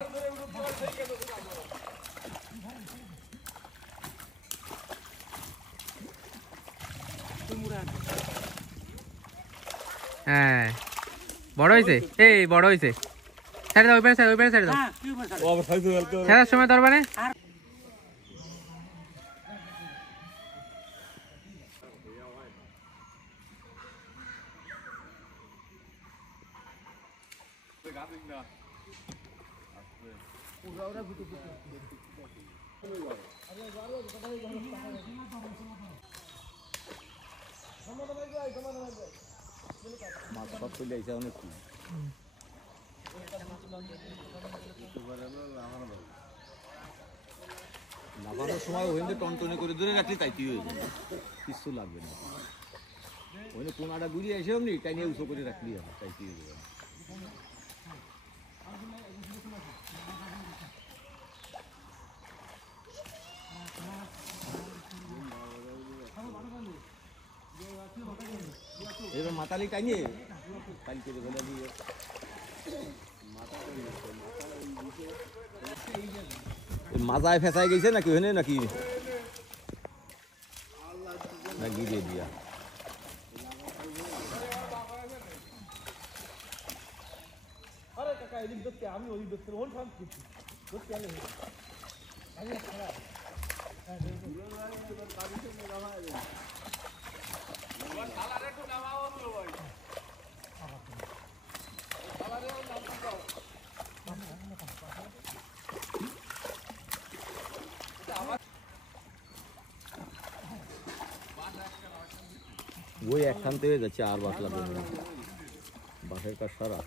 হ্যাঁ বড় হয়েছে, এই বড় হয়েছে। ছেড়ে দাও, ওই পারে ছেড়ে, ওই পারে ছেড়ে দাও। ছেড়ার সময় তোর মানে নামানোর সময় ওখানে টনটনে করে ধরে রাখলে তাইতেই হয়ে যাবে, কিছু লাগবে না। ওখানে কোনাটা ঘুরিয়ে এসে অমনি টাইনে উঁচু করে রাখলেই হবে, তাইতেই হয়ে যাবে। এবার মাতালি টাইনে কাল করে বলে দিয়ে মাজায় ফেসায় গেছে নাকি ওখানে, নাকি না গিরিয়ে দিয়া ওই একখান থেকে যাচ্ছে, আর বাস লাগবে না, বাসের কাজ সারা।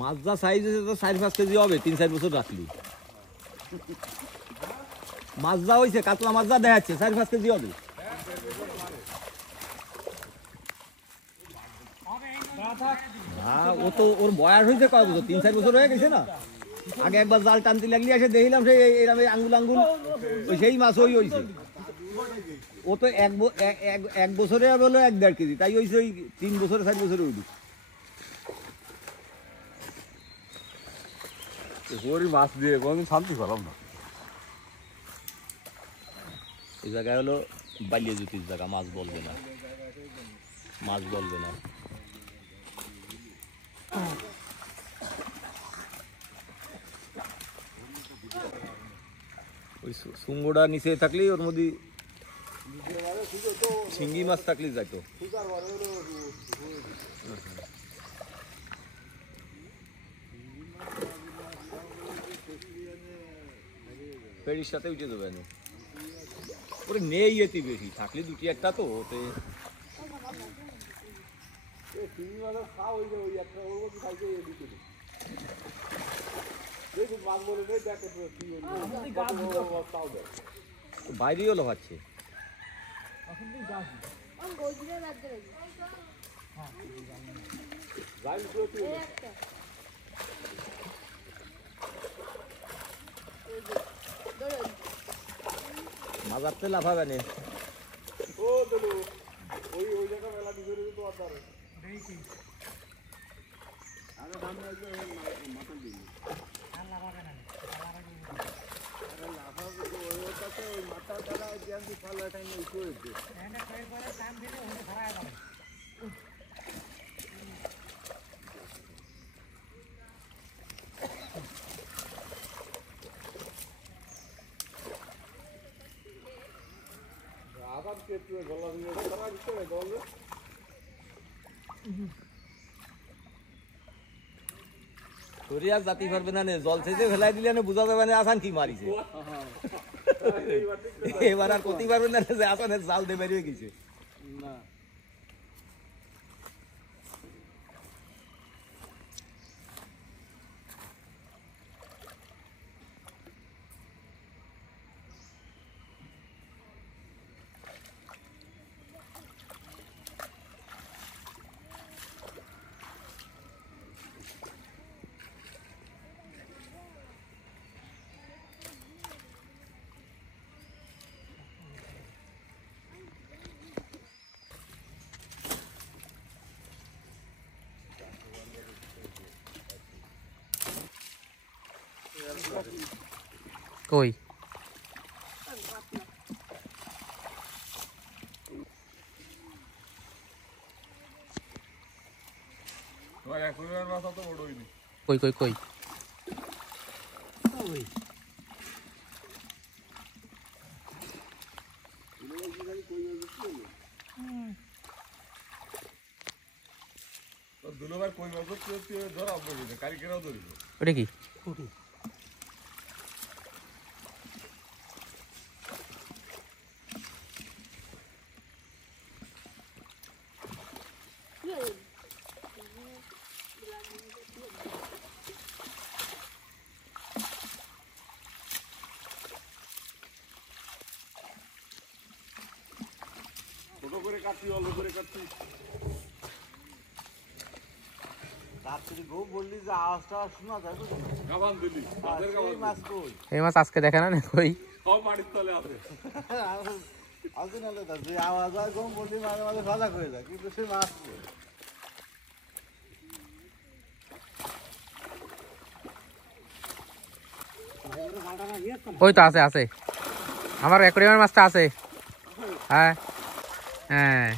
মাছ যা সাইজ হয়েছে তো 4-5 কেজি হবে, 3-4 বছর রাখলি। মাছ যা হয়েছে, কাতলা মাছ যা দেখাচ্ছে 4-5 কেজি হবে। ও তো ওর বয়স হয়েছে কয় বছর, 3-4 বছর হয়ে গেছে না। আগে একবার জাল টানতে লাগলি এসে দেখিলাম সেই এরকম আঙ্গুল আঙ্গুল সেই মাছ ওই হয়েছে। ও তো এক বছরে বলো 1-1.5 কেজি, তাই হয়েছে ওই 3 বছরে 4 বছরে হইল। মাছ দিয়ে শান্তি পেলাম না। এই জায়গায় হলো বালিয়া জ্যোতির জায়গা, মাছ বলবে না, মাছ বলবে না। ওই সুঙ্গোটা নিচে থাকলেই ওর মধ্যে শিঙ্গি মাছ থাকলেই যাইতো। ফেরির সাথে উঠে যাবে না, ওরে নেই এতে বেশি থাকলে 2-1টা তো ওতে। বাইরেও লোহাচ্ছে। মাজারতে লাফাবে না। আর জাতি পারবে না, জল থেকে ফেলাই দিলে বুঝা যাবে না আসান কি মারিছে। এবার আর করতে পারবে না যে আসানের জাল দিয়ে বেরিয়ে গেছে। কই কই কই কই ওটা কি ছোট করে কাটছি অল্প করে কাটছি এই মাছ আজকে দেখে না কই সব মাটির তলে আছে আওয়াজ হয় গম বললি মাঝে মাঝে সজাগ হয়ে যায় কিন্তু সে মাছ ওই তো আছে আছে আমার অ্যাকোয়ারিয়ামের মাছটা আছে হ্যাঁ হ্যাঁ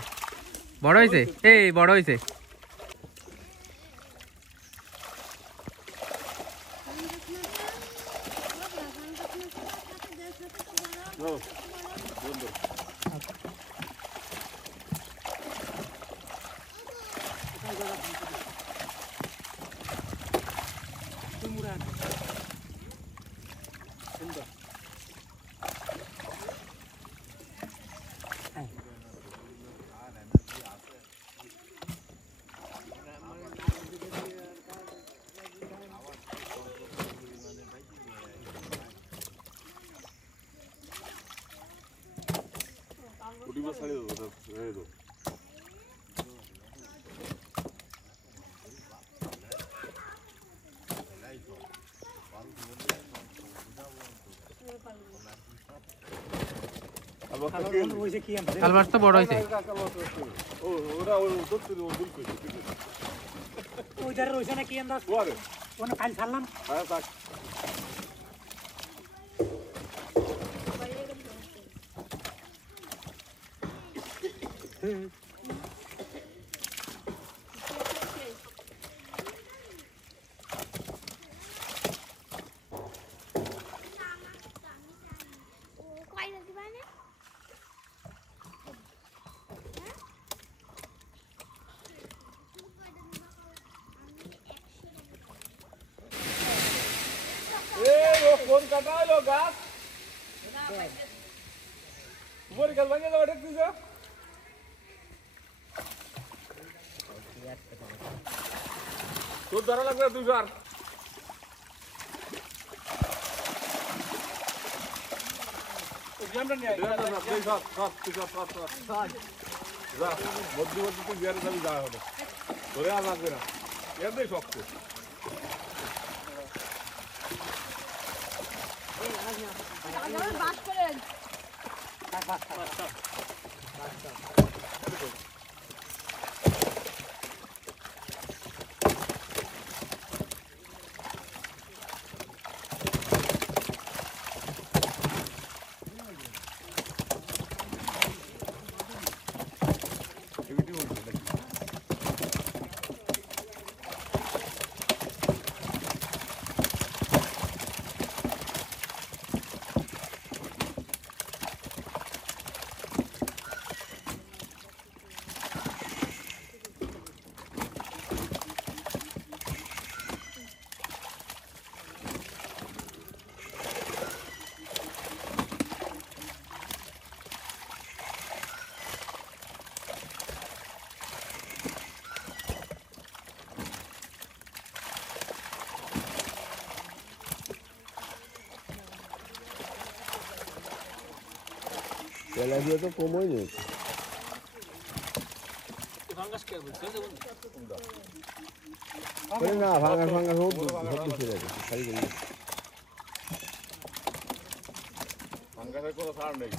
বড় হয়েছে এই বড় হয়েছে ছাড়িয়ে দেবো রেখে দেবো কাল মাছ তো বড় হয়েছে ওরা ওই ধরতে দেবো ভুল করেছে ওই ধারে রয়েছে না কি আমরা ওখানে কাল ছাড়লাম হ্যাঁ থাক কোন কাটা হলো গাছ উপরে গাছ ভাঙে যাওয়া দেখছিস তোর ধরা লাগবে তুই আর মধ্যবর্তী বিয়ারে যাবি যাওয়া হবে ধরে আর লাগবে না এমনি শক্ত তেলাপিয়া তো কমই নেই না ভাঙা ভাঙা সব কিছু আছে খালি ভাঙ্গারের কোনো সার নেই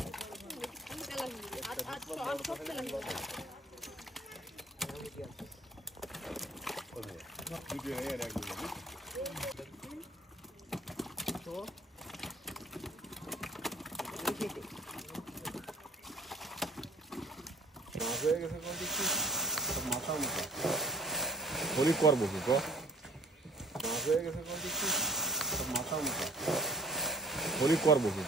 মাছ হয়ে গেছে কয় দেখছি মাথা মুখা হলি করবো কি মাছ হয়ে গেছে কয় দেখছি মাথা মুখা হলি করবো কি